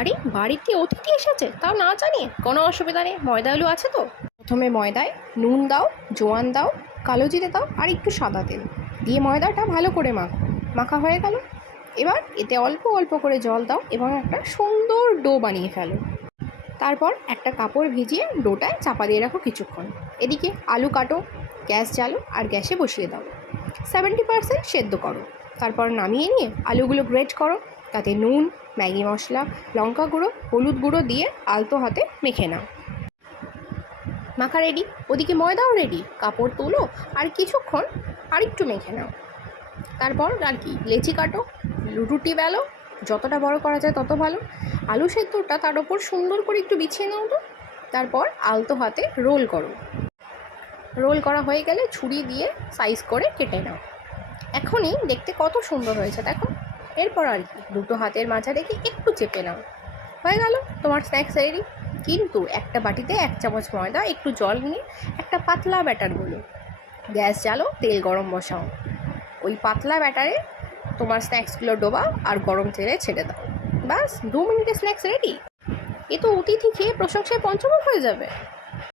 আরে বাড়িতে অতিথি এসেছে, তাও না জানিয়ে? কোনো অসুবিধা নেই, ময়দা আলু আছে তো। প্রথমে ময়দায় নুন দাও, জোয়ান দাও, কালো জিরে দাও আর একটু সাদা তেল দিয়ে ময়দাটা ভালো করে মাখো। মাখা হয়ে গেল, এবার এতে অল্প অল্প করে জল দাও এবং একটা সুন্দর ডো বানিয়ে ফেলো। তারপর একটা কাপড় ভিজিয়ে ডোটায় চাপা দিয়ে রাখো কিছুক্ষণ। এদিকে আলু কাটো, গ্যাস জ্বালো আর গ্যাসে বসিয়ে দাও। 70% সেদ্ধ করো। তারপর নামিয়ে নিয়ে আলুগুলো গ্রেট করো, তাতে নুন, ম্যাগি মশলা, লঙ্কা গুঁড়ো, হলুদ গুঁড়ো দিয়ে আলতো হাতে মেখে নাও। মাখা রেডি, ওদিকে ময়দাও রেডি। কাপড় তোলো আর কিছুক্ষণ আরেকটু মেখে নাও। তারপর আর কি, লেচি কাটো, রুটি বেলো, যতটা বড় করা যায় তত ভালো। আলু সেদ্ধটা তার ওপর সুন্দর করে একটু বিছিয়ে নাও তো। তারপর আলতো হাতে রোল করো। রোল করা হয়ে গেলে ছুরি দিয়ে সাইজ করে কেটে নাও। এখনই দেখতে কত সুন্দর হয়েছে দেখো। এরপর আর কি, দুটো হাতের মাঝে রেখে একটু চেপে নাও। হয়ে গেল তোমার স্ন্যাক্স রেডি। কিন্তু একটা বাটিতে 1 চামচ ময়দা, একটু জল নিয়ে একটা পাতলা ব্যাটার গুলো গ্যাস জ্বালো, তেল গরম বসাও। ওই পাতলা ব্যাটারে তোমার স্ন্যাক্সগুলো ডোবাও আর গরম তেলে ছেড়ে দাও। ব্যাস 2 মিনিটে স্ন্যাক্স রেডি। এ তো অতিথি খেয়ে প্রশংসায় পঞ্চমুখ হয়ে যাবে।